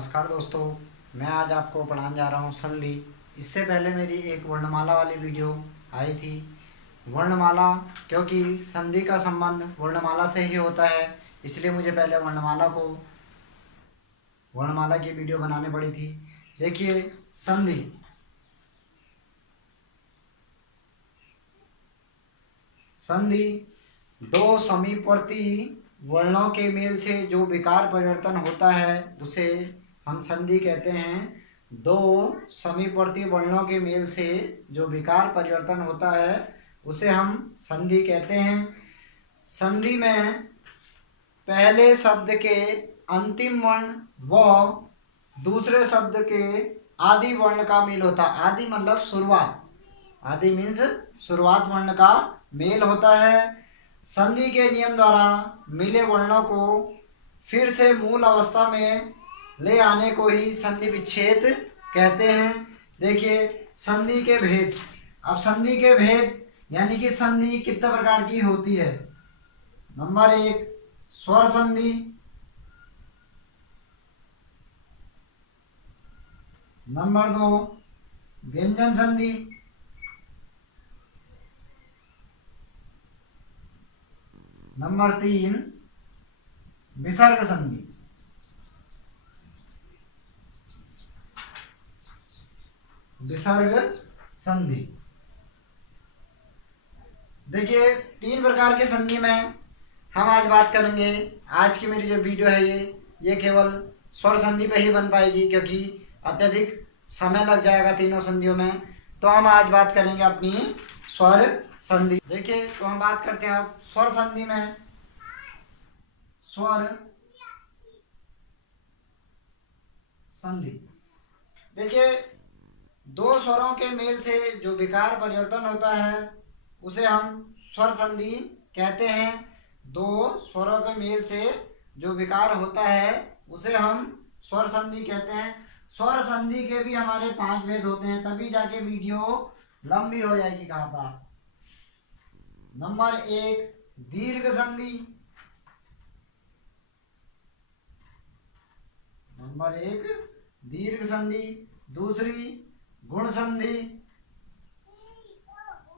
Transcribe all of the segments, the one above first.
नमस्कार दोस्तों, मैं आज आपको पढ़ाने जा रहा हूँ संधि। इससे पहले मेरी एक वर्णमाला वाली वीडियो आई थी। वर्णमाला, क्योंकि संधि का संबंध वर्णमाला से ही होता है, इसलिए मुझे पहले वर्णमाला की वीडियो बनानी पड़ी थी। देखिए, संधि संधि दो समीपवर्ती वर्णों के मेल से जो विकार परिवर्तन होता है उसे हम संधि कहते हैं। दो समीपवर्ती वर्णों के मेल से जो विकार परिवर्तन होता है उसे हम संधि कहते हैं। संधि में पहले शब्द के अंतिम वर्ण व दूसरे शब्द के आदि वर्ण का मेल होता है। आदि मतलब शुरुआत, आदि मीन्स शुरुआत वर्ण का मेल होता है। संधि के नियम द्वारा मिले वर्णों को फिर से मूल अवस्था में ले आने को ही संधि विच्छेद कहते हैं। देखिए, संधि के भेद। अब संधि के भेद यानी कि संधि कितने प्रकार की होती है। नंबर 1 स्वर संधि, नंबर 2 व्यंजन संधि, नंबर 3 विसर्ग संधि। विसर्ग संधि। देखिए, 3 प्रकार के संधि में हम आज बात करेंगे। आज की मेरी जो वीडियो है ये केवल स्वर संधि पे ही बन पाएगी, क्योंकि अत्यधिक समय लग जाएगा तीनों संधियों में। तो हम आज बात करेंगे अपनी स्वर संधि। देखिए, तो हम बात करते हैं अब स्वर संधि में। स्वर संधि, देखिए, दो स्वरों के मेल से जो विकार परिवर्तन होता है उसे हम स्वर संधि कहते हैं। दो स्वरों के मेल से जो विकार होता है उसे हम स्वर संधि कहते हैं। स्वर संधि के भी हमारे 5 भेद होते हैं, तभी जाके वीडियो लंबी हो जाएगी। कहा था नंबर 1 दीर्घ संधि, नंबर 1 दीर्घ संधि, दूसरी गुण संधि,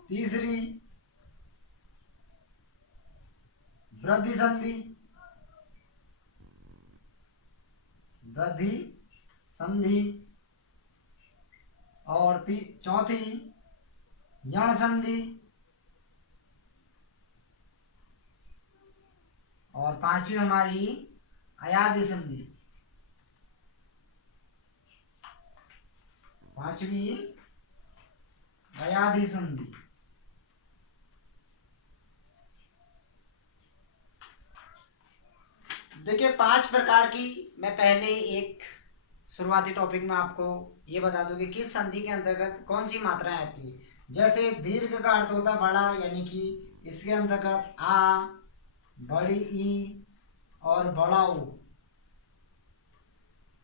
तीसरी वृद्धि संधि, वृद्धि संधि, और चौथी यण संधि, और पांचवी हमारी अयादि संधि। पांचवी अयादि संधि। देखिए, 5 प्रकार की मैं पहले एक शुरुआती टॉपिक में आपको ये बता दूं कि किस संधि के अंतर्गत कौन सी मात्राएं आती है। जैसे दीर्घ का अर्थ होता है बड़ा, यानी कि इसके अंतर्गत आ, बड़ी ई और बड़ा ऊ,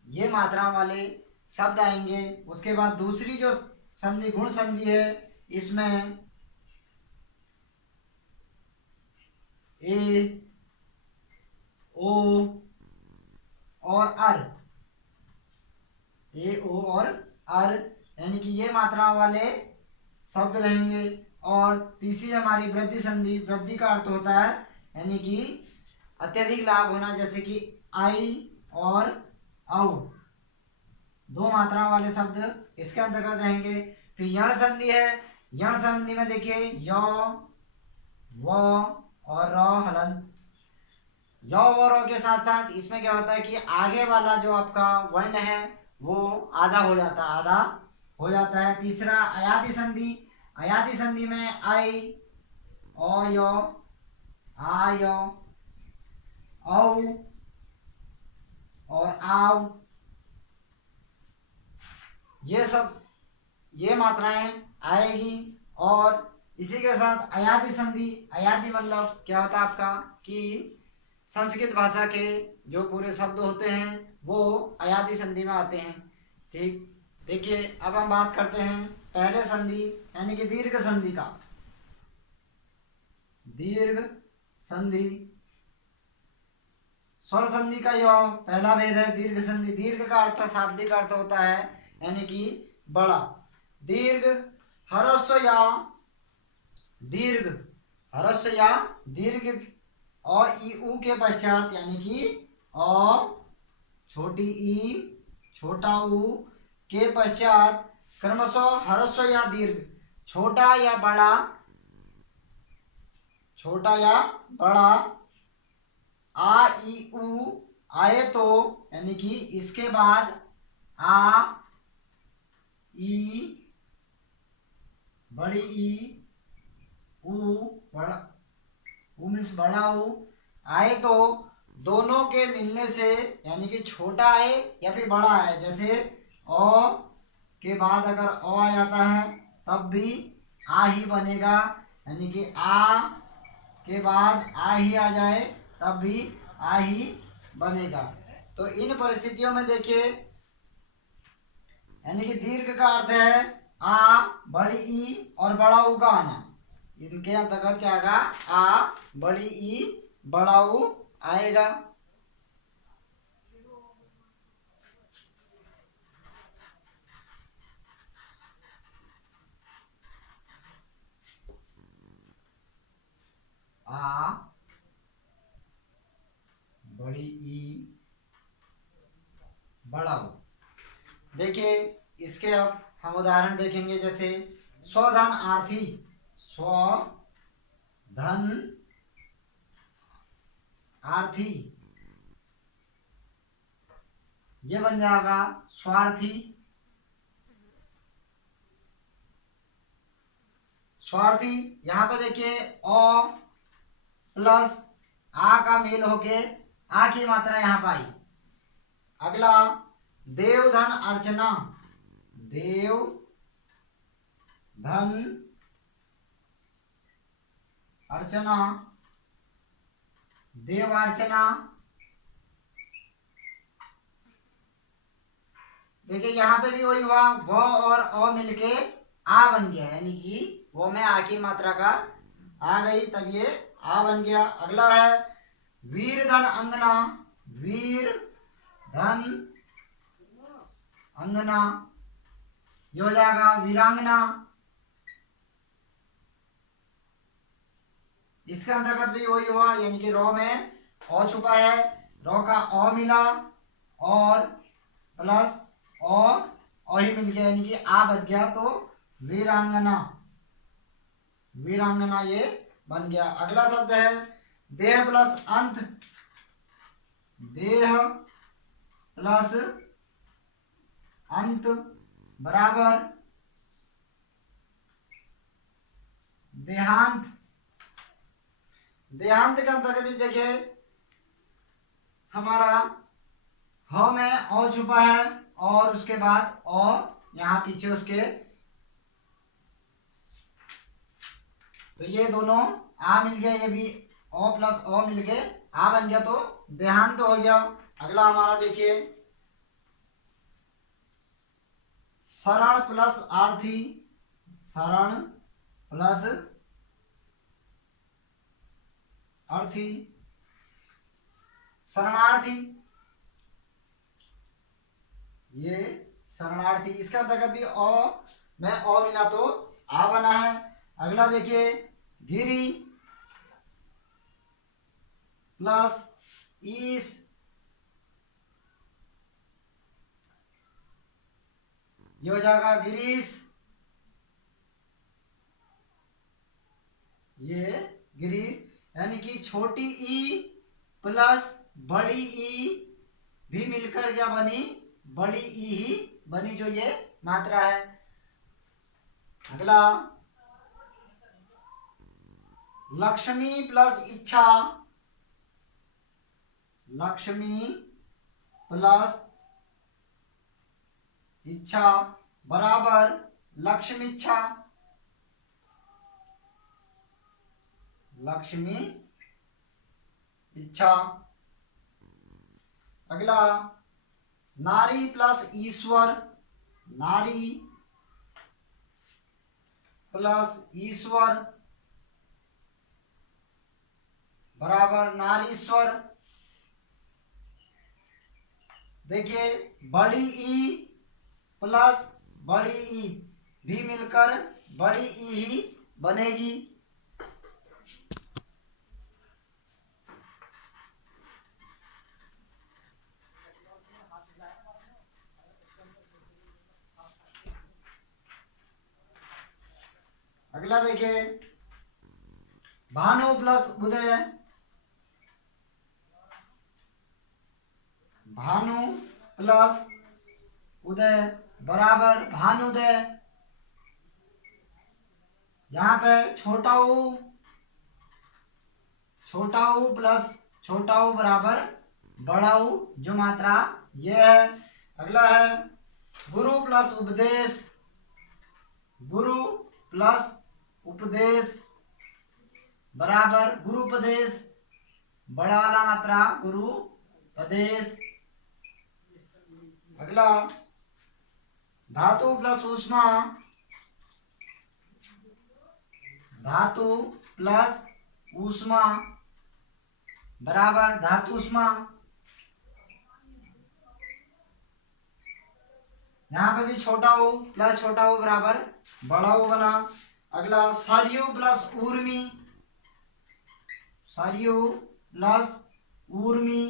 ये मात्रा वाले शब्द आएंगे। उसके बाद दूसरी जो संधि गुण संधि है, इसमें ए, ओ और अर, ए ओ और अर, यानी कि ये मात्रा वाले शब्द रहेंगे। और तीसरी हमारी वृद्धि संधि। वृद्धि का अर्थ होता है यानी कि अत्यधिक लाभ होना, जैसे कि आई और औ, 2 मात्रा वाले शब्द इसके अंतर्गत रहेंगे। फिर यण संधि है। यण संधि में देखिए य, व और र हलंत। य व र के साथ साथ इसमें क्या होता है कि आगे वाला जो आपका वर्ण है वो आधा हो जाता है। तीसरा अयादि संधि। अयादि संधि में आई, ओ यो, आ यो, औ और आव, ये मात्राएं आएगी। और इसी के साथ अयादि संधि। अयादि मतलब क्या होता है आपका कि संस्कृत भाषा के जो पूरे शब्द होते हैं वो अयादि संधि में आते हैं। ठीक, देखिए, अब हम बात करते हैं पहले संधि यानी कि दीर्घ संधि का। दीर्घ संधि स्वर संधि का यह पहला भेद है। दीर्घ संधि, दीर्घ का अर्थ शाब्दिक अर्थ होता है यानी कि बड़ा। दीर्घ ह्रस्व या दीर्घ, ह्रस्व या दीर्घ अ ई उ के पश्चात यानी कि अ छोटी ई छोटा ऊ के पश्चात क्रमशः ह्रस्व या दीर्घ, छोटा या बड़ा, छोटा या बड़ा आ ई उ आए तो यानी कि इसके बाद आ ई बड़ी ई उ बड़ा उ मीन्स बड़ा ऊ आए तो दोनों के मिलने से यानी कि छोटा आए या फिर बड़ा आए, जैसे अ के बाद अगर अ आ जाता है तब भी आ ही बनेगा, यानी कि आ के बाद आ ही आ जाए तब भी आ ही बनेगा। तो इन परिस्थितियों में देखिए यानी कि दीर्घ का अर्थ है आ बड़ी ई और बड़ा ऊ का आना, इनके अंतर्गत क्या आएगा आ बड़ी ई बड़ा ऊ आएगा। आ बड़ी ई बड़ा ऊ। देखिए इसके अब हम उदाहरण देखेंगे, जैसे स्वधन आर्थी, स्वधन आर्थी ये बन जाएगा स्वार्थी। स्वार्थी यहाँ पे देखिए अ प्लस आ का मेल होके आ की मात्रा यहाँ पाई। अगला देवधन अर्चना, देव धन अर्चना, देव अर्चना। देखिए यहाँ पे भी वही हुआ, व और अ मिलके आ बन गया, यानी कि वो में आ की मात्रा का आ गई तब ये आ बन गया। अगला है वीर धन अंगना, वीर धन अंगना ये हो जाएगा वीरांगना। इसके अंतर्गत भी वही हुआ, यानी कि रॉ में अ छुपा है, रॉ का अ मिला और प्लस अ ही मिल गया, यानी कि आ बच गया तो वीरांगना, वीरांगना ये बन गया। अगला शब्द है देह प्लस अंत, देह प्लस अंत बराबर देहांत। देहांत के अंतर्गत भी देखिए हमारा ह में अ छुपा है और उसके बाद अ यहाँ पीछे उसके, तो ये दोनों आ मिल गया, ये भी अ प्लस अ मिल के आ बन गया तो देहांत हो गया। अगला हमारा देखिए शरण प्लस आर्थी, शरण प्लस अर्थी शरणार्थी, ये शरणार्थी। इसके अंतर्गत भी अ में अ मिला तो आ बना है। अगला देखिए गिरी प्लस ईस, ये हो जाएगा गिरीश, ये गिरीश, यानी कि छोटी ई प्लस बड़ी ई भी मिलकर क्या बनी, बड़ी ई ही बनी, जो ये मात्रा है। अगला लक्ष्मी प्लस इच्छा, लक्ष्मी प्लस इच्छा बराबर लक्ष्मी इच्छा, लक्ष्मी इच्छा। अगला नारी प्लस ईश्वर, नारी प्लस ईश्वर बराबर नारीश्वर। देखिए बड़ी ई प्लस बड़ी ई भी मिलकर बड़ी ई ही बनेगी। अगला देखिए भानु प्लस उदय, भानु प्लस उदय बराबर भानुदय। यहाँ पे छोटा ऊ प्लस छोटा ऊ बराबर बड़ा ऊ, जो मात्रा ये है। अगला है गुरु प्लस उपदेश, गुरु प्लस उपदेश बराबर गुरुपदेश, बड़ा वाला मात्रा गुरुपदेश। अगला धातु प्लस ऊष्मा, धातु प्लस ऊष्मा बराबर धातुष्मा। यहाँ पे भी छोटा ऊ प्लस छोटा ऊ बराबर बड़ा ऊ बना। अगला सरयू प्लस ऊर्मी, सरयू प्लस ऊर्मी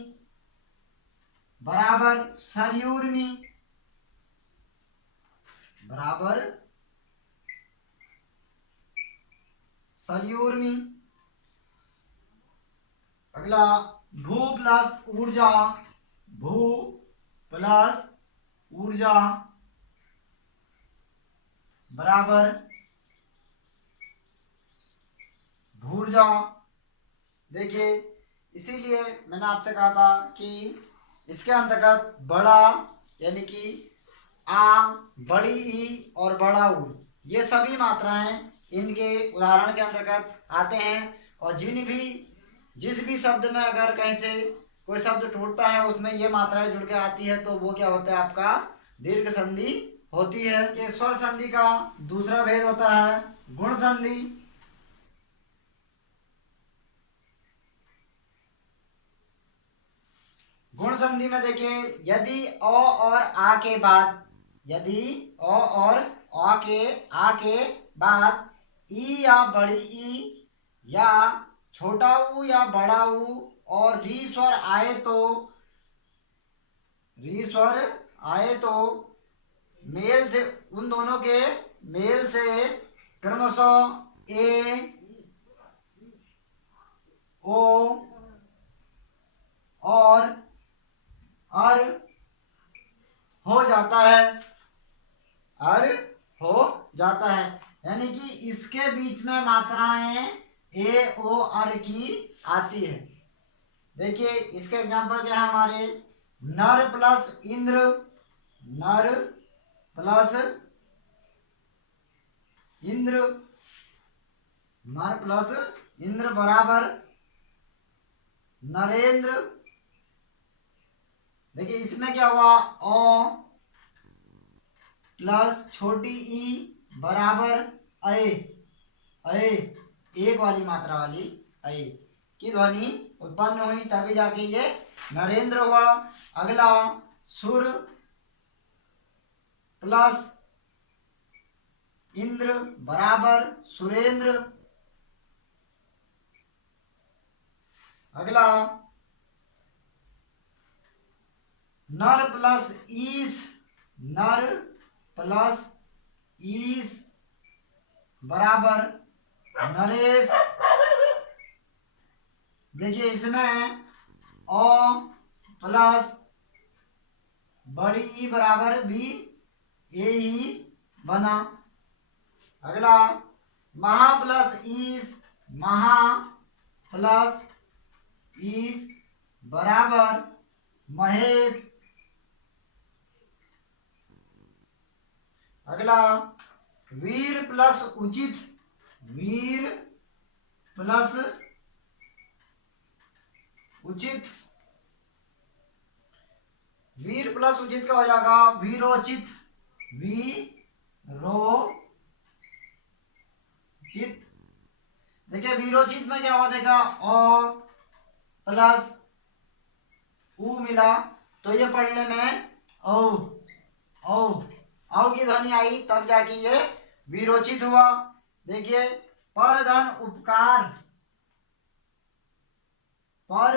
बराबर सरयूर्मी, बराबर सरयूर्मी। अगला भू प्लस ऊर्जा, भू प्लस ऊर्जा बराबर भूर्जा। देखिए इसीलिए मैंने आपसे कहा था कि इसके अंतर्गत बड़ा यानी कि आ, बड़ी ई और बड़ा ऊ, ये सभी मात्राएं इनके उदाहरण के अंतर्गत आते हैं। और जिस भी शब्द में अगर कहीं से कोई शब्द टूटता है उसमें ये मात्राएं जुड़ के आती है तो वो क्या होता है, आपका दीर्घ संधि होती है। ये स्वर संधि का दूसरा भेद होता है गुण संधि। गुण संधि में देखिए यदि अ और आ के बाद, यदि अ और आ के बाद ई या बड़ी ई या छोटा ऊ या बड़ा ऊ और री स्वर आए तो मेल से, उन दोनों के मेल से क्रमशः ए, ओ और अर हो जाता है, अर हो जाता है। यानी कि इसके बीच में मात्राएं ए ओ अर की आती है। देखिए इसके एग्जांपल क्या है हमारे, नर प्लस इंद्र, नर प्लस इंद्र, नर प्लस इंद्र बराबर नरेंद्र। देखिए इसमें क्या हुआ, ओ प्लस छोटी ई बराबर अय, अय एक वाली मात्रा वाली अय की ध्वनि उत्पन्न हुई, तभी जाके ये नरेंद्र हुआ। अगला सुर प्लस इंद्र बराबर सुरेंद्र। अगला नर प्लस ईश, नर प्लस ईश बराबर नरेश। देखिए इसमें अ प्लस बड़ी ई बराबर भी ए ही बना। अगला महा प्लस ईश, महा प्लस ईश बराबर महेश। अगला वीर प्लस उचित, वीर प्लस उचित, वीर प्लस उचित का हो जाएगा वीरोचित, वीरोचित। देखिए वीरोचित में क्या हुआ, देखा अ प्लस ऊ मिला तो ये पढ़ने में औ औ औ की ध्वनि आई, तब जाके ये विरोचित हुआ। देखिए, पर धन उपकार, पर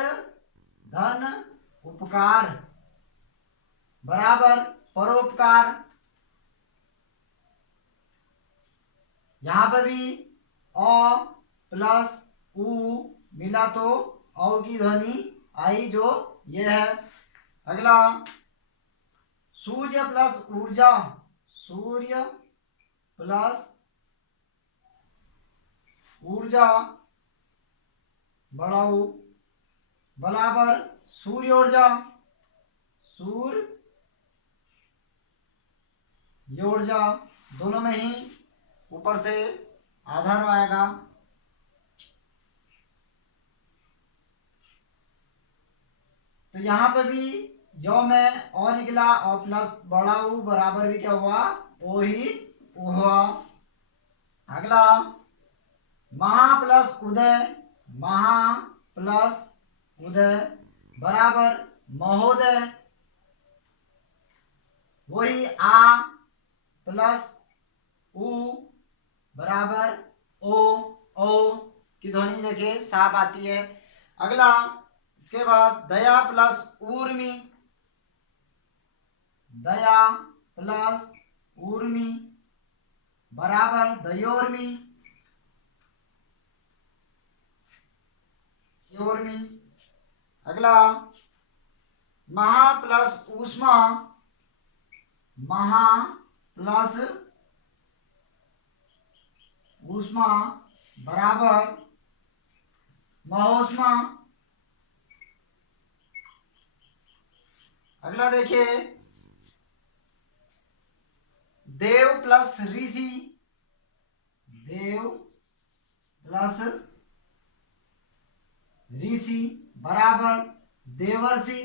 धन उपकार बराबर परोपकार। यहां पर भी अ प्लस उ मिला तो औ की ध्वनि आई, जो ये है। अगला, सूर्य प्लस ऊर्जा, सूर्य प्लस ऊर्जा बड़ा ऊ बराबर सूर्य ऊर्जा, सूर्य ऊर्जा। दोनों में ही ऊपर से आधार आएगा। तो यहाँ पे भी यो में ओ निकला, और प्लस बड़ा ऊ बराबर भी क्या हुआ, ओ ही हुआ। अगला, महा प्लस उदय, महा प्लस उदय बराबर महोदय। वही आ प्लस उ बराबर ओ, ओ की ध्वनि देखिए साफ आती है। अगला, इसके बाद दया प्लस ऊर्मी, दया प्लस ऊर्मी बराबर दयोर्मी, योर्मी। अगला, महा प्लस ऊष्मा, महा प्लस ऊष्मा बराबर महोष्मा। अगला देखिए, देव प्लस ऋषि, देव प्लस ऋषि बराबर देवर्षि,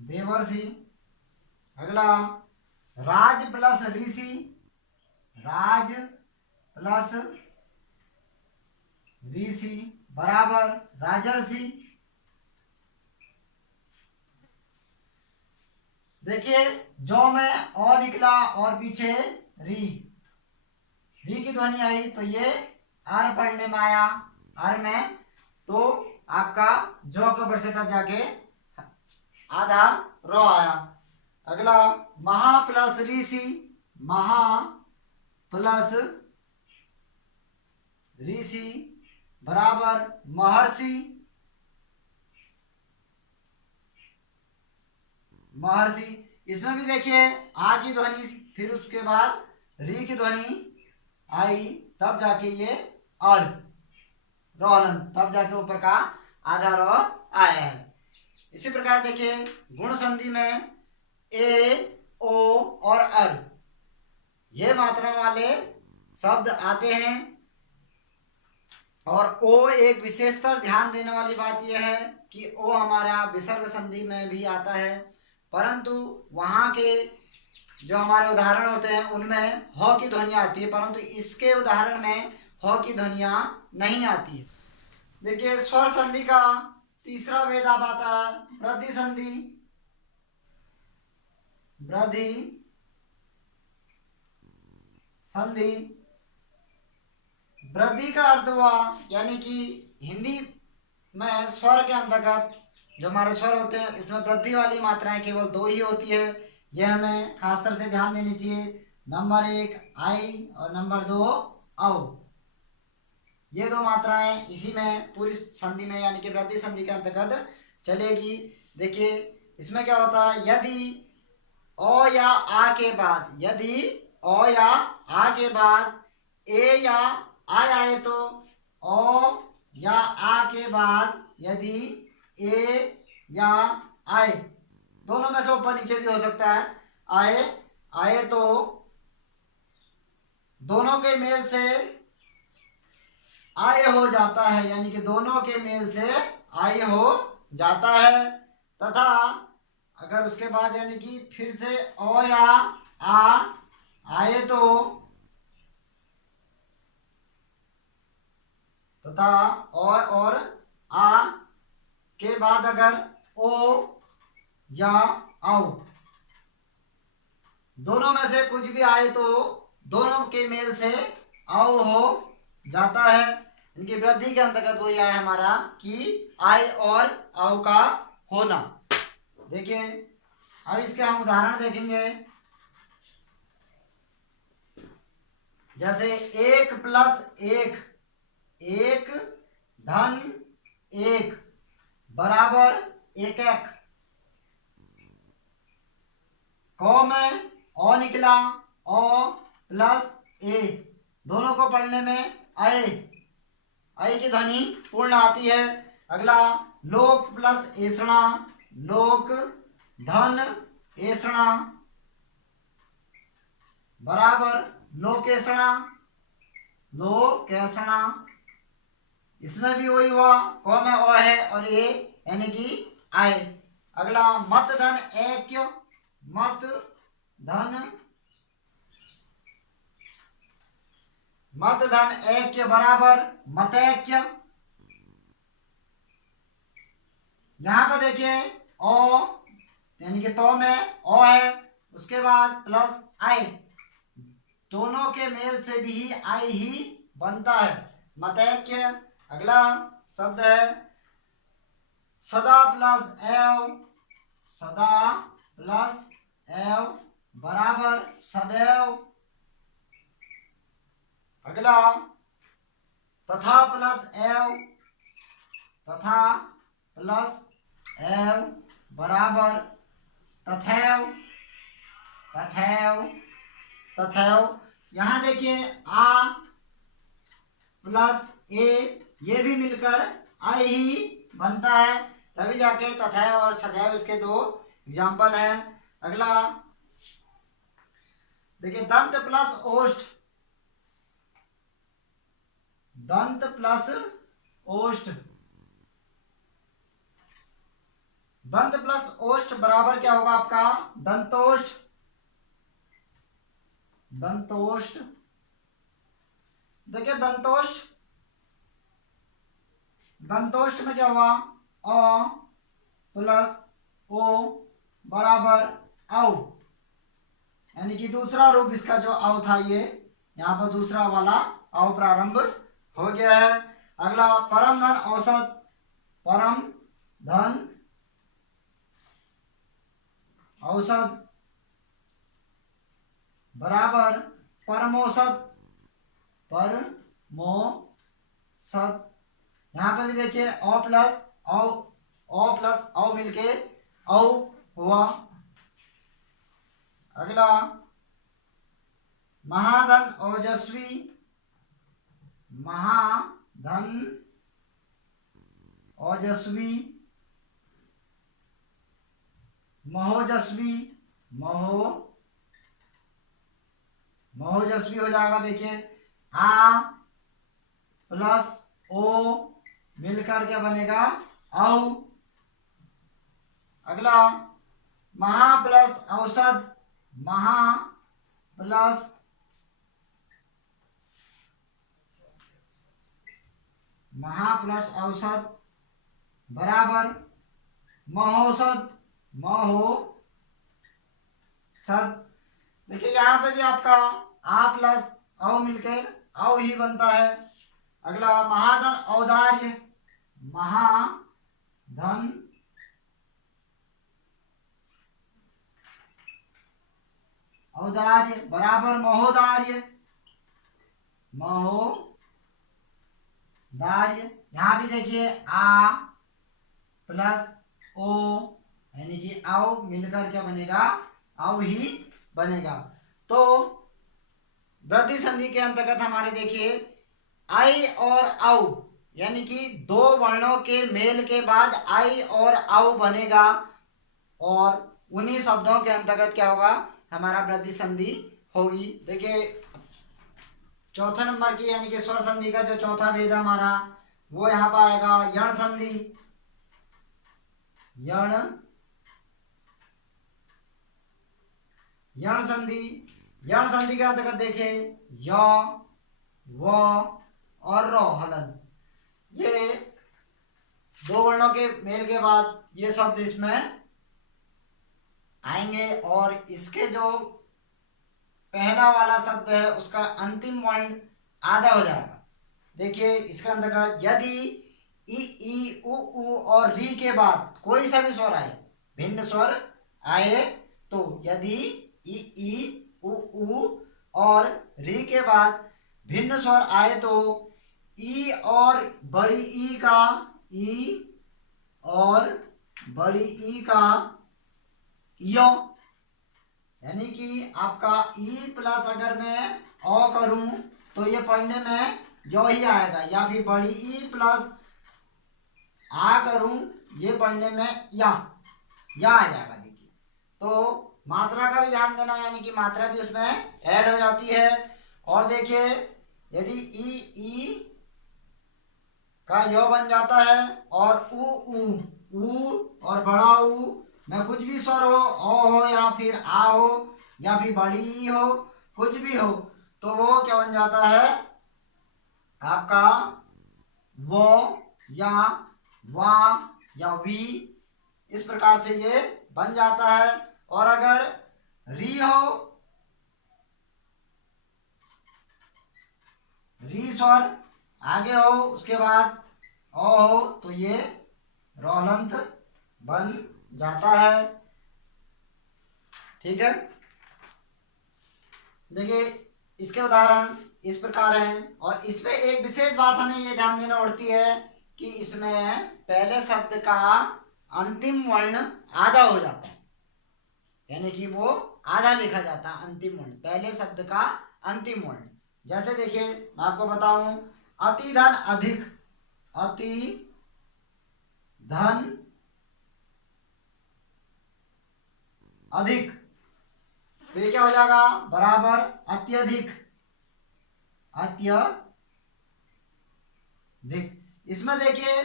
देवर्षि। अगला, राज प्लस ऋषि, राज प्लस ऋषि बराबर राजर्षि। देखिए, जो में और निकला और पीछे री, री की ध्वनि आई, तो ये आर पढ़ने में आया, आर में तो आपका जो का बढ़ से तब जाके आधा रो आया। अगला, महा प्लस ऋषि, महा प्लस ऋषि बराबर महर्षि, महर्षि। इसमें भी देखिए आ की ध्वनि, फिर उसके बाद री की ध्वनि आई, तब जाके ये अर रोहलन, तब जाके ऊपर का आधा रो आया है। इसी प्रकार देखिए, गुण संधि में ए, ओ और अर ये मात्रा वाले शब्द आते हैं। और ओ एक विशेषतर ध्यान देने वाली बात यह है कि ओ हमारा विसर्ग संधि में भी आता है, परंतु वहाँ के जो हमारे उदाहरण होते हैं उनमें ह की ध्वनियाँ आती है, परंतु इसके उदाहरण में ह की ध्वनियाँ नहीं आती है। देखिए, स्वर संधि का तीसरा भेद आप आता है वृद्धि संधि, वृद्धि संधि। वृद्धि का अर्थ हुआ, यानी कि हिंदी में स्वर के अंतर्गत जो हमारे स्वर होते हैं उसमें वृद्धि वाली मात्राएं केवल दो ही होती है। यह हमें खासतर से ध्यान देनी चाहिए। नंबर 1 आई और नंबर 2 औ, ये दो मात्राएं इसी में पूरी संधि में यानी कि वृद्धि संधि के अंतर्गत चलेगी। देखिए, इसमें क्या होता है, यदि ओ या आ के बाद, यदि ओ या आ के बाद ए या आय आए, तो ओ या आ के बाद यदि ए या आए, दोनों में से ऊपर नीचे भी हो सकता है, आए आए तो दोनों के मेल से आय हो जाता है, यानी कि दोनों के मेल से आय हो जाता है। तथा अगर उसके बाद यानी कि फिर से ओ या आ आए तो तथा और आ के बाद अगर ओ या औ दोनों में से कुछ भी आए तो दोनों के मेल से औ हो जाता है। इनकी वृद्धि के अंतर्गत वही आया हमारा कि आई और औ का होना। देखिए अब इसके हम उदाहरण देखेंगे। जैसे 1 + 1, 1 धन 1 बराबर 1 1। क में ओ निकला, ओ प्लस ए, दोनों को पढ़ने में आई की ध्वनि पूर्ण आती है। अगला लोक प्लस एषणा, लोक धन एषणा बराबर लोकेषणा, लोकेषणा। इसमें भी वही हुआ, क में ओ है और ए यानी कि आए। अगला मत धन ऐक्य, मत धन ऐक्य बराबर मतैक्य। यहां पर देखिए ओ यानी कि तो में ओ है, उसके बाद प्लस आई, दोनों के मेल से भी आई ही बनता है, मतैक्य। अगला शब्द है सदा प्लस एव, सदा प्लस एव बराबर सदैव। अगला तथा प्लस एव, तथा प्लस एव बराबर तथैव, तथैव, तथैव। यहां देखिए आ प्लस ए, ये भी मिलकर आई ही बनता है, तभी जाके तथैव और सदैव इसके दो एग्जाम्पल है। अगला देखिए दंत प्लस ओष्ठ, दंत प्लस ओष्ठ, दंत प्लस ओष्ठ बराबर क्या होगा आपका दंतोष्ठ, दंतोष्ठ। देखिए दंतोष्ठ, दंतोष्ठ में क्या हुआ अ प्लस ओ बराबर औ, यानी कि दूसरा रूप इसका जो औ था ये यहाँ पर दूसरा वाला औ प्रारंभ हो गया है। अगला परम धन औसत, परम धन औसत बराबर परमौसत, परमोसत। यहाँ पे भी देखिए ओ प्लस औ मिलके औ हुआ। अगला महाधन ओजस्वी, महाधन ओजस्वी, महोजस्वी, महोजस्वी हो जाएगा। देखिए आ प्लस ओ मिलकर क्या बनेगा औ। अगला महा प्लस औसत, महा प्लस औसत बराबर महोसत, महोसत। देखिए यहाँ पे भी आपका आ प्लस औ मिलकर औ ही बनता है। अगला महाधन औदार्य, महाधन औदार्य बराबर महोदार्य, महोदार्य। यहाँ भी देखिए आ प्लस ओ यानी कि औ मिलकर क्या बनेगा औ ही बनेगा। तो वृद्धि संधि के अंतर्गत हमारे देखिए आई और औ यानी कि दो वर्णों के मेल के बाद आई और औ बनेगा, और उन्हीं शब्दों के अंतर्गत क्या होगा हमारा वृद्धि संधि होगी। देखिए चौथे नंबर की यानी कि स्वर संधि का जो चौथा भेद है हमारा वो यहाँ पर आएगा यण संधि, यण संधि के अंतर्गत देखिए य व और र हलन, ये दो वर्णों के मेल के के बाद ये शब्द इसमें आएंगे और इसके जो पहला वाला शब्द है उसका अंतिम वर्ण आधा हो जाएगा। देखिए इसके अंतर्गत यदि ई ई उ और री के बाद कोई सा भी स्वर आए, भिन्न स्वर आए, तो यदि ई उ और री के बाद भिन्न स्वर आए तो ई और बड़ी ई का यो, यानी कि आपका ई प्लस अगर मैं ओ करूं तो ये पढ़ने में यो ही आएगा, या फिर बड़ी ई प्लस आ करूं ये पढ़ने में या आ जाएगा। देखिए तो मात्रा का भी ध्यान देना, यानी कि मात्रा भी उसमें ऐड हो जाती है। और देखिए यदि ई का यो बन जाता है और ऊ और बड़ा ऊ में कुछ भी स्वर हो, ओ हो या फिर आ हो या फिर बड़ी ई हो, कुछ भी हो, तो वो क्या बन जाता है आपका वो या वा या वी, इस प्रकार से ये बन जाता है। और अगर री हो, री स्वर आगे हो उसके बाद ओ हो, तो ये रोलंत बन जाता है। ठीक है, देखिए इसके उदाहरण इस प्रकार हैं। और इसमें एक विशेष बात हमें ये ध्यान देना पड़ती है कि इसमें पहले शब्द का अंतिम वर्ण आधा हो जाता है, यानी कि वो आधा लिखा जाता है अंतिम वर्ण, पहले शब्द का अंतिम वर्ण। जैसे देखिए मैं आपको बताऊं, अति धन अधिक, अति धन अधिक, तो ये क्या हो जाएगा बराबर अत्यधिक, अत्यधिक। इसमें देखिए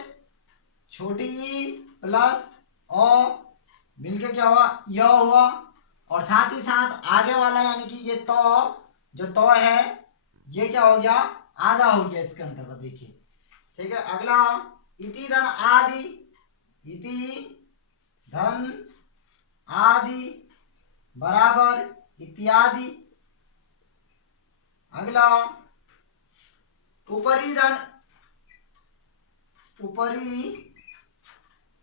छोटी ई प्लस ओ मिलके क्या हुआ य हुआ, और साथ ही साथ आगे वाला यानी कि ये तो जो तो है ये क्या हो गया आधा हो गया इसके अंतर्गत। देखिए ठीक है, अगला इति धन आदि, इति धन आदि बराबर इत्यादि। अगला उपरी धन, उपरी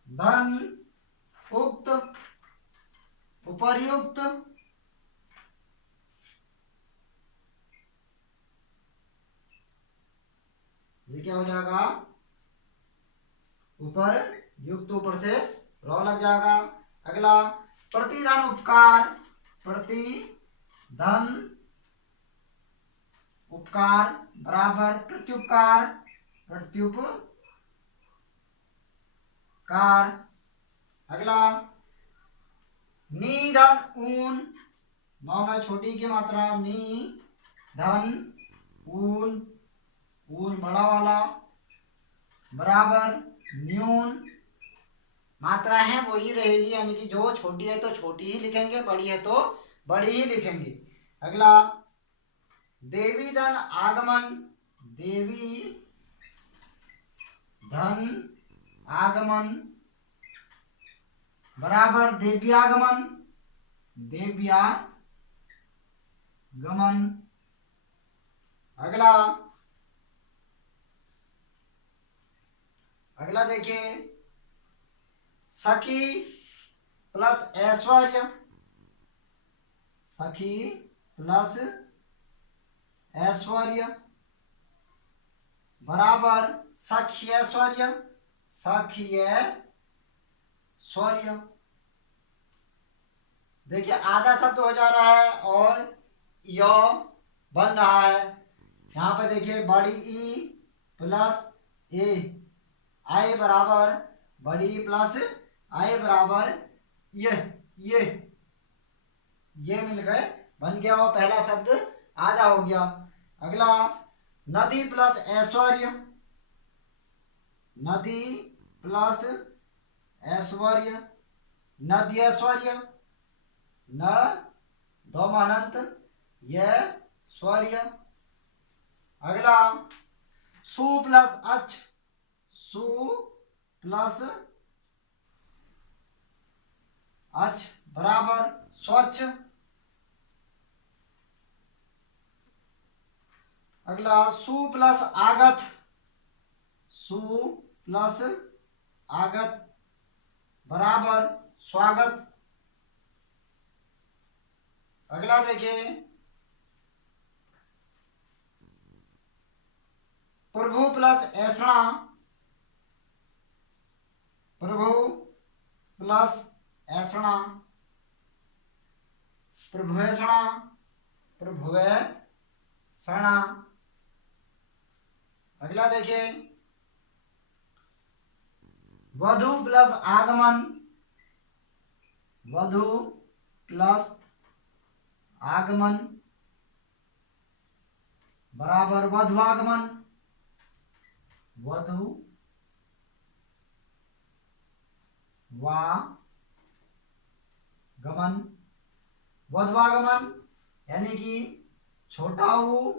धन उक्त, उपर्युक्त, ये क्या हो जाएगा ऊपर युक्त, ऊपर से रो लग जाएगा। अगला प्रतिधन उपकार, प्रतिधन उपकार बराबर प्रत्युपकार, प्रत्युपकार। अगला नी धन ऊन, नौ में छोटी की मात्रा नी धन ऊन, ऊन बड़ा वाला बराबर न्यून, मात्रा है वही रहेगी, यानी कि जो छोटी है तो छोटी ही लिखेंगे, बड़ी है तो बड़ी ही लिखेंगे। अगला देवी धन आगमन, देवी धन आगमन बराबर देव्यागमन, देव्यागमन। अगला देखिए सखी प्लस ऐश्वर्य, सखी प्लस ऐश्वर्य बराबर सख्यैश्वर्य, सख्यैश्वर्य। देखिए आधा शब्द हो जा रहा है और यो बन रहा है। यहाँ पे देखिए बड़ी ई प्लस ए, आई बराबर बड़ी ई प्लस आई बराबर ये मिल गए बन गया और पहला शब्द आधा हो गया। अगला नदी प्लस ऐश्वर्य, नदी प्लस ऐश्वर्य, नदी ऐश्वर्य, न दो अनंत ये स्वर्य। अगला सु प्लस अच, सु प्लस अच्छ बराबर स्वच्छ। अगला सु प्लस आगत, सु प्लस आगत बराबर स्वागत। अगला देखिए प्रभु प्लस ऐसणा, प्रभु प्लस ऐसणा, प्रभुऐसणा, प्रभुऐसणा। अगला देखिए वधु प्लस आगमन, वधु प्लस आगमन बराबर वधुआगमन, वधु वा गमन। वधुआगमन यानी कि छोटा ऊ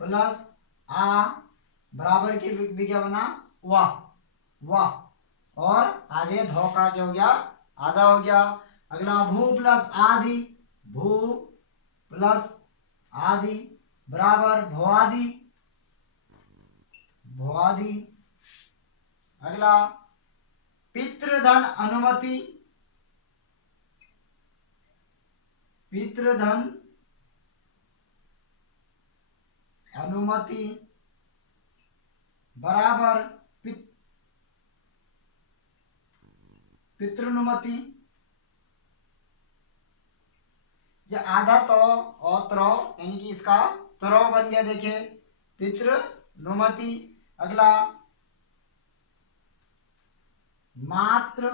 प्लस आ बराबर की क्या बना वाह, वाह, और आगे धो का क्या हो गया आधा हो गया। अगला भू प्लस आदि, भू प्लस आदि बराबर भुआदि, भुआदि। अगला पितृधन अनुमति, पितृधन अनुमति बराबर पितृनुमति। ये आधा तो और त्रो यानी कि इसका त्रो बन गया, देखिए पितृनुमति। अगला मात्र,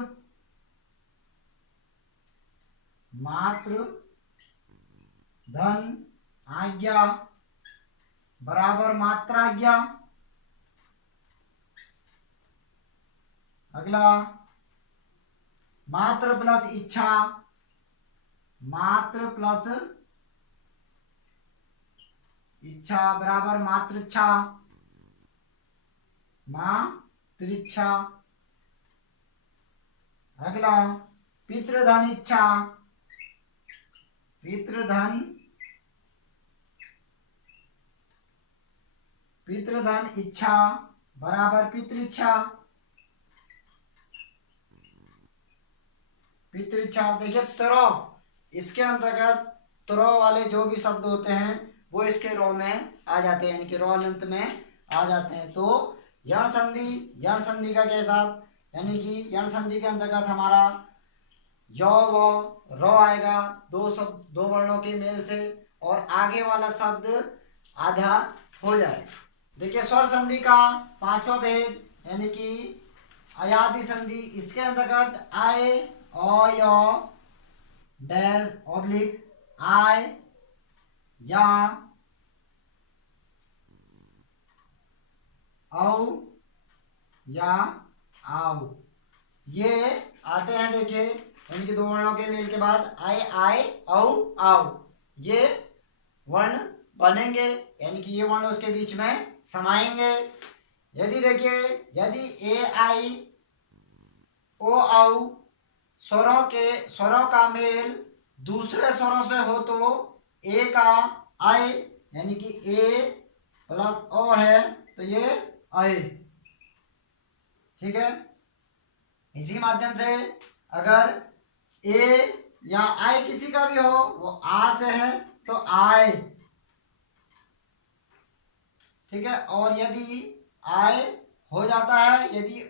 मात्र धन आज्ञा बराबर मात्राज्ञा। अगला मात्र प्लस इच्छा, मात्र प्लस इच्छा बराबर मातृच्छा, मातृच्छा। अगला पितृधन इच्छा, पितृधन, पितृधन इच्छा बराबर पितृच्छा, पितृच्छा। देखिए तरो, इसके अंतर्गत तरो वाले जो भी शब्द होते हैं वो इसके रो में आ जाते हैं, यानी कि रो अंत में आ जाते हैं। तो यण संधि, यण संधि का क्या हिसाब, यानी कि यण संधि के अंतर्गत हमारा यो वो रो आएगा, दो शब्द दो वर्णों के मेल से, और आगे वाला शब्द आधा हो जाएगा। देखिए स्वर संधि का पांचवा भेद यानी कि अयादि संधि, इसके अंतर्गत आए ओ यो डैश ऑब्लिक आय या औ या आओ, ये आते हैं। देखिए यानी कि दो वर्णों के मेल के बाद आए आए औ आओ, ये वर्ण बनेंगे, यानी कि ये वर्ण उसके बीच में समाएंगे। यदि देखिए यदि ए आई ओ औ स्वरों का मेल दूसरे स्वरों से हो तो ए का आए, यानी कि ए प्लस ओ है तो ये आए, ठीक है। इसी माध्यम से अगर ए या आय किसी का भी हो, वो आ से है तो आए, ठीक है। और यदि आय हो जाता है, यदि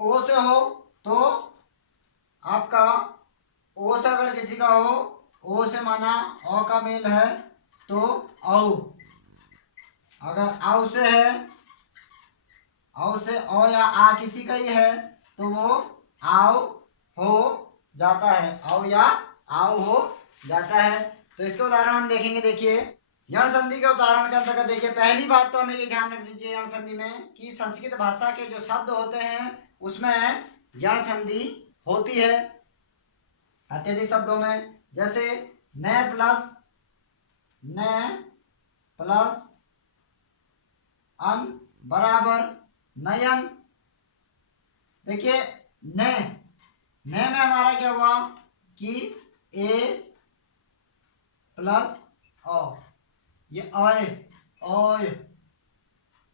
ओ से हो तो आपका ओ से अगर किसी का हो, ओ से माना ओ का मेल है तो औ, अगर औ से है, औ से ओ या आ किसी का ही है तो वो आओ हो जाता है, औ या आओ हो जाता है। तो इसके उदाहरण हम देखेंगे। देखिए यण संधि के उदाहरण के अंतर्गत देखिए, पहली बात तो हमें ये ध्यान रख लीजिए यण संधि में कि संस्कृत भाषा के जो शब्द होते हैं उसमें यण संधि होती है अत्यधिक शब्दों में, जैसे न प्लस अन बराबर नयन। देखिए न न में हमारा क्या हुआ कि ए प्लस ओ, ये अय ओय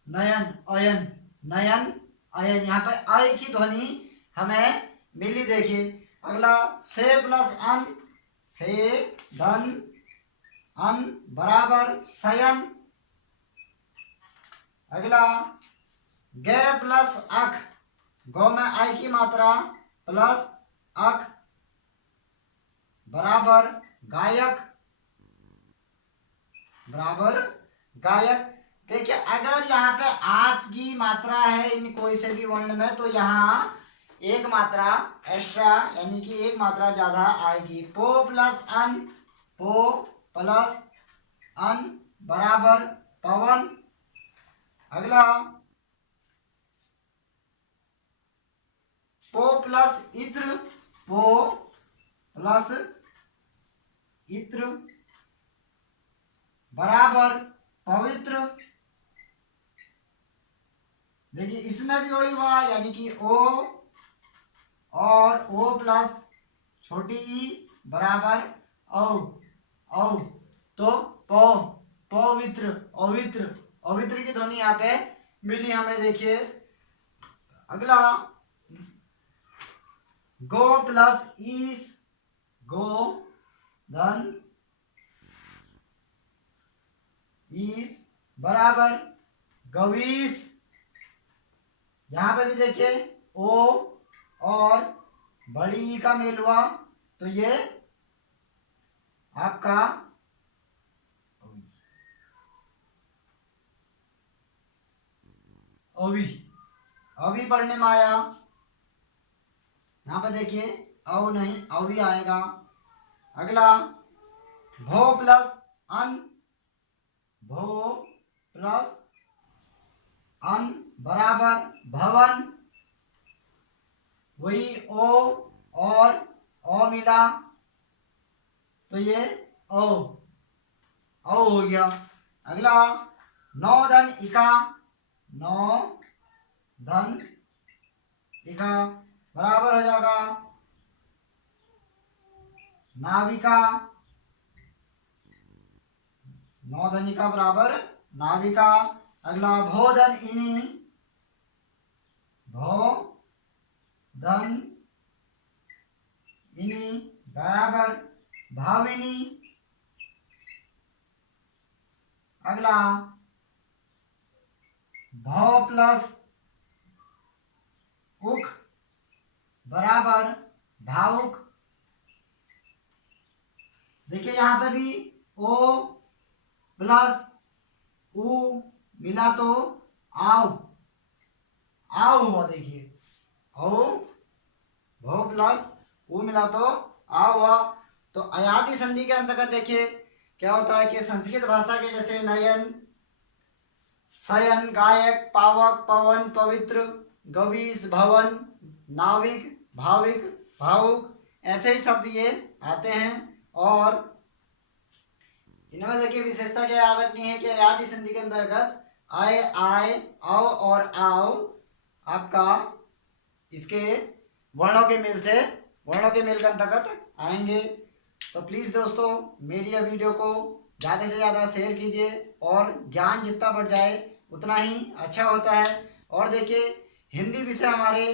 नयन अयन नयन अयन, यहाँ पे अय की ध्वनि हमें मिली। देखिए अगला से प्लस अन, से धन अन बराबर शयन। अगला ग प्लस अख, गौ में आई की मात्रा प्लस अख बराबर गायक, बराबर गायक। देखिए अगर यहाँ पे आप की मात्रा है इन कोई से भी वर्ण में, तो यहाँ एक मात्रा एक्स्ट्रा यानी कि एक मात्रा ज्यादा आएगी। पो प्लस अन, पो प्लस अन बराबर पवन। अगला पो प्लस इत्र, पो प्लस इत्र बराबर पवित्र। देखिए इसमें भी वही हुआ, यानी कि ओ और ओ प्लस छोटी ई बराबर औ औ, तो पौ पवित्र अवित्र, अवित्र की ध्वनि यहाँ पे मिली हमें। देखिए अगला गो प्लस ईस, गो धन ईस बराबर गवीस। यहां पे भी देखिए ओ और बड़ी ई का मेल हुआ, तो ये आपका अवी, अवी पढ़ने में आया। यहां पे देखिए औ नहीं अवी आएगा। अगला भो प्लस अन, भो प्लस अन बराबर भवन। वही ओ और ओ मिला, तो ये ओ ओ हो गया। अगला नौ धन इका, नौ धन इका बराबर हो जाएगा नाविका, नौ धन इका बराबर नाविका। अगला भोधन इनी, भो धन इनी बराबर भाविनी। अगला भौ प्लस उख बराबर भावुक। देखिए यहां पे भी ओ प्लस उ मिला तो आओ, आओ हुआ। देखिए औ भो प्लस उ मिला तो आ हुआ। तो अयादि संधि के अंतर्गत देखिए क्या होता है कि संस्कृत भाषा के जैसे नयन शयन गायक पावक पवन पवित्र गवीश भवन नाविक भाविक भावुक, ऐसे ही शब्द ये आते हैं। और इनमें देखिए विशेषता क्या याद रखनी है कि अयादि संधि के अंतर्गत आए आए आओ और आओ आपका इसके वर्णों के मेल से, वर्णों के मेल के अंतर्गत आएंगे। तो प्लीज़ दोस्तों मेरी यह वीडियो को ज़्यादा से ज़्यादा शेयर कीजिए, और ज्ञान जितना बढ़ जाए उतना ही अच्छा होता है। और देखिए हिंदी विषय हमारे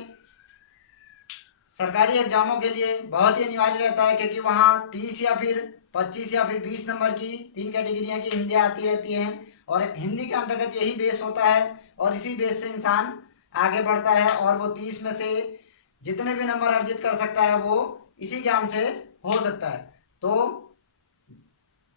सरकारी एग्जामों के लिए बहुत ही अनिवार्य रहता है, क्योंकि वहाँ 30 या फिर 25 या फिर 20 नंबर की 3 कैटेगरियाँ की हिंदी आती रहती हैं, और हिंदी के अंतर्गत यही बेस होता है, और इसी बेस से इंसान आगे बढ़ता है, और वो 30 में से जितने भी नंबर अर्जित कर सकता है वो इसी ज्ञान से हो सकता है। तो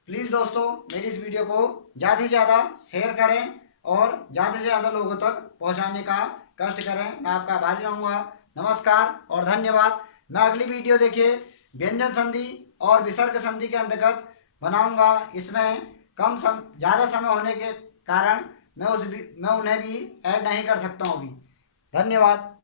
प्लीज़ दोस्तों मेरी इस वीडियो को ज़्यादा से ज़्यादा शेयर करें और ज़्यादा से ज़्यादा लोगों तक पहुंचाने का कष्ट करें। मैं आपका आभारी रहूँगा। नमस्कार और धन्यवाद। मैं अगली वीडियो देखिए व्यंजन संधि और विसर्ग संधि के अंतर्गत बनाऊंगा। इसमें ज़्यादा समय होने के कारण मैं उन्हें भी ऐड नहीं कर सकता हूँ अभी। धन्यवाद।